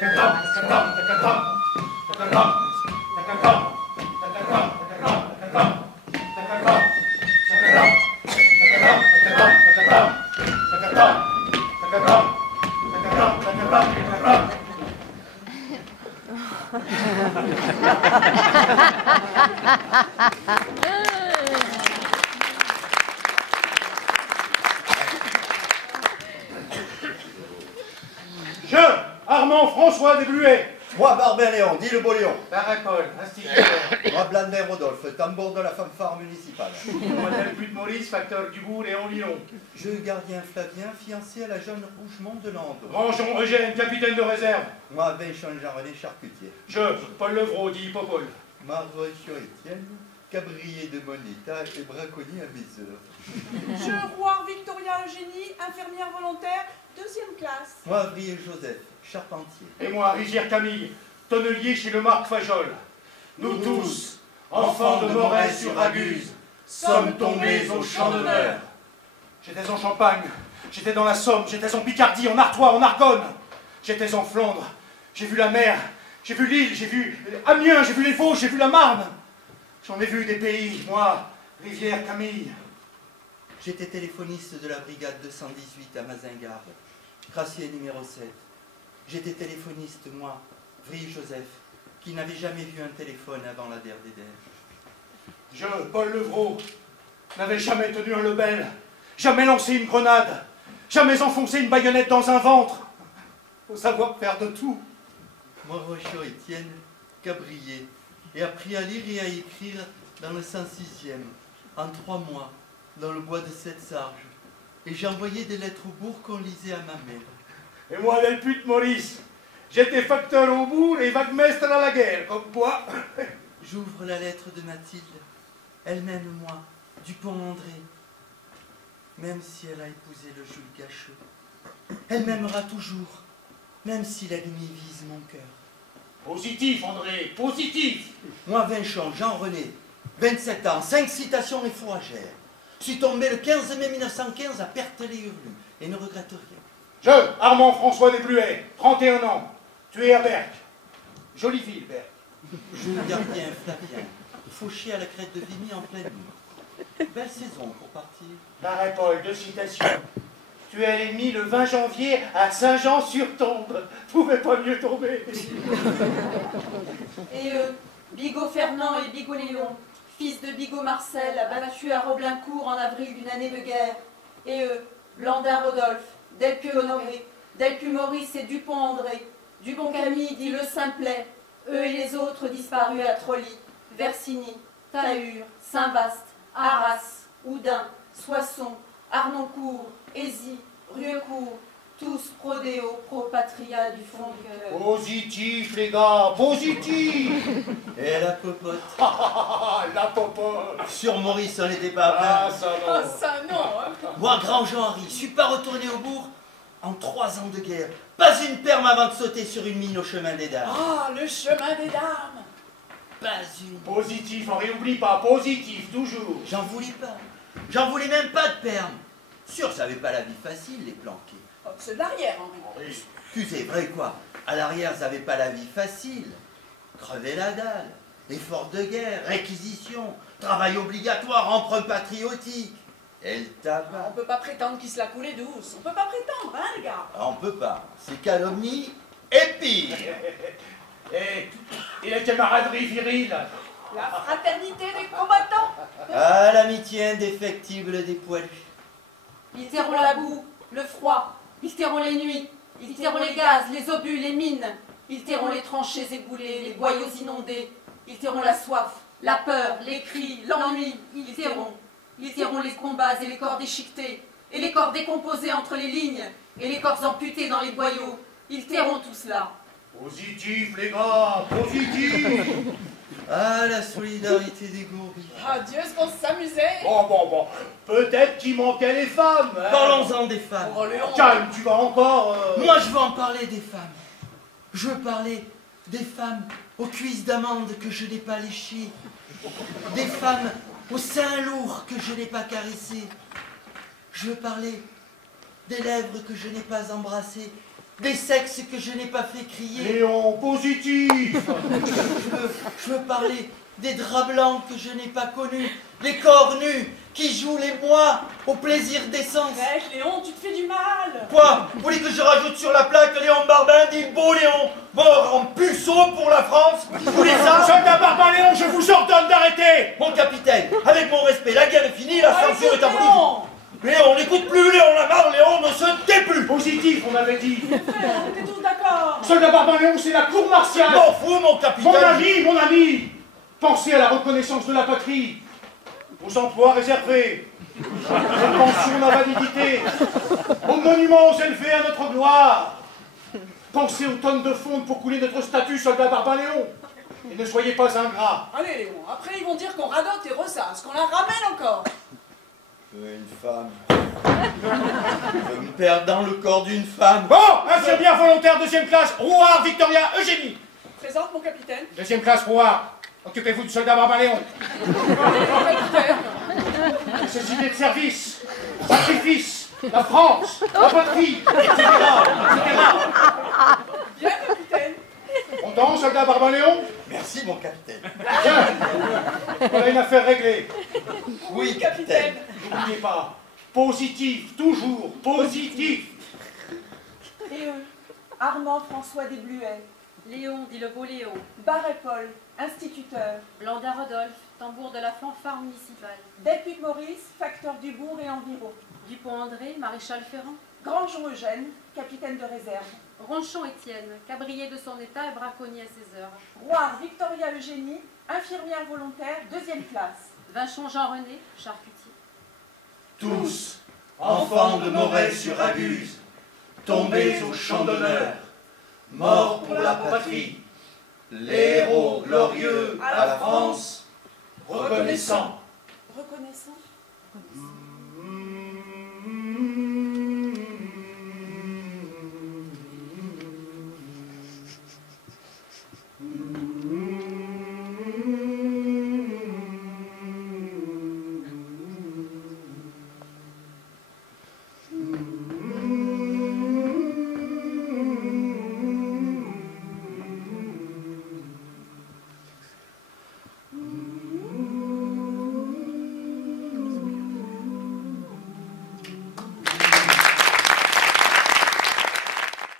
Je, Armand François Desbluets. Moi, Barbin Léon, dit le beau Léon. Baracol, instituteur. Moi, Blandin Rodolphe, tambour de la fanfare municipale. Moi, Delpute Maurice, facteur du bout, Léon Lilon. Je, gardien Flavien, fiancé à la jeune Rougemont de Landau. Rangeon Eugène, capitaine de réserve. Moi, Vincent Jean-René, charcutier. Je, Paul Levrault, dit Popol. Marvechio Étienne, cabrier de Moneta et braconnier à mes heures. Je, Roire Victoria Eugénie, infirmière volontaire, 2e classe. Moi, Avrier Joseph, charpentier. Et moi, Rivière Camille, tonnelier chez le Marc Fajol. Nous tous, enfants de Moret-sur-Raguse, sommes tombés au champ d'honneur. J'étais en Champagne, j'étais dans la Somme, j'étais en Picardie, en Artois, en Argonne. J'étais en Flandre, j'ai vu la mer, j'ai vu l'île, j'ai vu Amiens, j'ai vu les Vosges, j'ai vu la Marne. J'en ai vu des pays, moi, Rivière Camille. J'étais téléphoniste de la brigade 218 à Mazingarbe, crassier numéro 7. J'étais téléphoniste, moi, Vry Joseph, qui n'avait jamais vu un téléphone avant la DRDR. Je, Paul Levrault, n'avais jamais tenu un lebel, jamais lancé une grenade, jamais enfoncé une baïonnette dans un ventre. Faut savoir faire de tout. Moi, Rochot Étienne, cabrier, et appris à lire et à écrire dans le 106e, en 3 mois, dans le bois de Sept-Sarges. Et j'ai envoyé des lettres au bourg qu'on lisait à ma mère. Et moi, Delpute Maurice, j'étais facteur au bourg et vaguemestre à la guerre, comme moi. J'ouvre la lettre de Mathilde. Elle m'aime, moi, Dupont-André. Même si elle a épousé le Jules Gacheux. Elle m'aimera toujours, même si la nuit vise mon cœur. Positif, André, positif. Moi, Vincent, Jean-René, 27 ans, 5 citations et fourragères. Suis tombé le 15 mai 1915 à Perthes-les-Hurlus et ne regrette rien. Je, Armand François Desbluets, 31 ans, tué à Berck. Jolie ville, Berck. Je, gardien Flavien, fauché à la crête de Vimy en pleine nuit. Belle saison pour partir. Barret Paul, 2 citations. Tu es l'ennemi le 20 janvier à Saint-Jean-sur-Tondre. Pouvait pas mieux tomber. Et Bigot Fernand et Bigot Léon, fils de Bigot Marcel, abattu à Roblincourt en avril d'une année de guerre. Et Blandin Rodolphe, Delput Honoré, Delput Maurice et Dupont André, Dupont Camille dit Le Simplet, eux et les autres disparus à Trolly, Versigny, Tahur, Saint-Vaast, Arras, Oudin, Soissons, Arnoncourt, Ézy, Rieucourt, tous pro-déo, pro-patria du fond du cœur. Positif, les gars, positif. Et la popote. La popote. Sur Maurice, on n'était pas Ah, bien. ça non. Ah, ça non, hein. Moi, grand Jean-Henri, suis pas retourné au bourg en 3 ans de guerre. Pas une perme avant de sauter sur une mine au chemin des dames. Ah, le chemin des dames. Pas une. Positif, Henri, oublie pas, positif, toujours. J'en voulais pas. J'en voulais même pas de perme. Sûr, ça avait pas la vie facile, les planqués. Oh, c'est l'arrière, Henri. Henri. Excusez, vrai quoi. À l'arrière, ça avait pas la vie facile. Crever la dalle, effort de guerre, réquisition, travail obligatoire, emprunt patriotique. Et le tabac. On peut pas prétendre qu'il se l'a coulé douce. On peut pas prétendre, hein, les gars. Ah, on peut pas. C'est calomnie et pire. Et la camaraderie virile. La fraternité des combattants. Ah, l'amitié indéfectible des poilus. Ils tairont la boue, le froid. Ils tairont les nuits. Ils tairont les gaz, les obus, les mines. Ils tairont les tranchées éboulées, les boyaux inondés. Ils tairont la soif, la peur, les cris, l'ennui. Ils tairont. Ils tairont les combats et les corps déchiquetés. Et les corps décomposés entre les lignes. Et les corps amputés dans les boyaux. Ils tairont tout cela. Positif, les gars, positif. Ah, la solidarité des gourbis. Ah, Dieu, est-ce qu'on s'amusait? Bon. Peut-être qu'il manquait les femmes. Hein. Parlons-en des femmes. Oh, Léon. Calme, tu vas encore... Moi, je veux en parler des femmes. Je veux parler des femmes aux cuisses d'amande que je n'ai pas léchées. Des femmes aux seins lourds que je n'ai pas caressés. Je veux parler des lèvres que je n'ai pas embrassées des sexes que je n'ai pas fait crier. Léon, positif. Je veux parler des draps blancs que je n'ai pas connus, des corps nus qui jouent les mois au plaisir d'essence. Arrête, Léon, tu te fais du mal. Quoi? Vous voulez que je rajoute sur la plaque Léon Barbin, dit beau Léon, mort en puceau pour la France? Vous voulez ça? Soldat Barbin Léon, je vous ordonne d'arrêter. Mon capitaine, avec mon respect, la guerre est finie, la censure est abolie. Léon. Léon, on n'écoute plus, Léon la marre, Léon ne se tait plus. Positif, on avait dit. Frère, on était tous d'accord. Soldat Barbin Léon, c'est la cour martiale. M'en fous, mon capitaine. Mon ami, pensez à la reconnaissance de la patrie, aux emplois réservés, aux pensions d'invalidité, aux monuments élevés à notre gloire. Pensez aux tonnes de fonds pour couler notre statut, soldat Barbin Léon. Et ne soyez pas ingrats. Allez, Léon, après ils vont dire qu'on radote et ressasse, qu'on la ramène encore. Je veux une femme. Je veux me perdre dans le corps d'une femme. Bon, infirmière volontaire, deuxième classe, Rouard, Victoria, Eugénie. Présente mon capitaine. Deuxième classe, Rouard. Occupez-vous du soldat Barbin Léon. Nécessité de service, sacrifice, la France, la patrie, etc. Bien, capitaine. Content, soldat Barbin Léon? Merci, mon capitaine. Bien. Voilà une affaire réglée. Oui, capitaine. N'oubliez pas, positif, toujours positif. Et eux, Armand François Desbluets, Léon, dit le beau Léon. Barret Paul, instituteur, Blandin Rodolphe, tambour de la fanfare municipale. Delpuc Maurice, facteur du bourg et environ, Dupont André, maréchal Ferrand. Grandjean Eugène, capitaine de réserve, Ronchon Étienne, cabrier de son état et braconnier à ses heures. Roire Victoria Eugénie, infirmière volontaire, deuxième classe, Vinchon Jean-René, charcutier. Tous, enfants de Moret-sur-Aguse, tombés au champ d'honneur, morts pour la patrie, les héros glorieux à la France, reconnaissant. reconnaissant.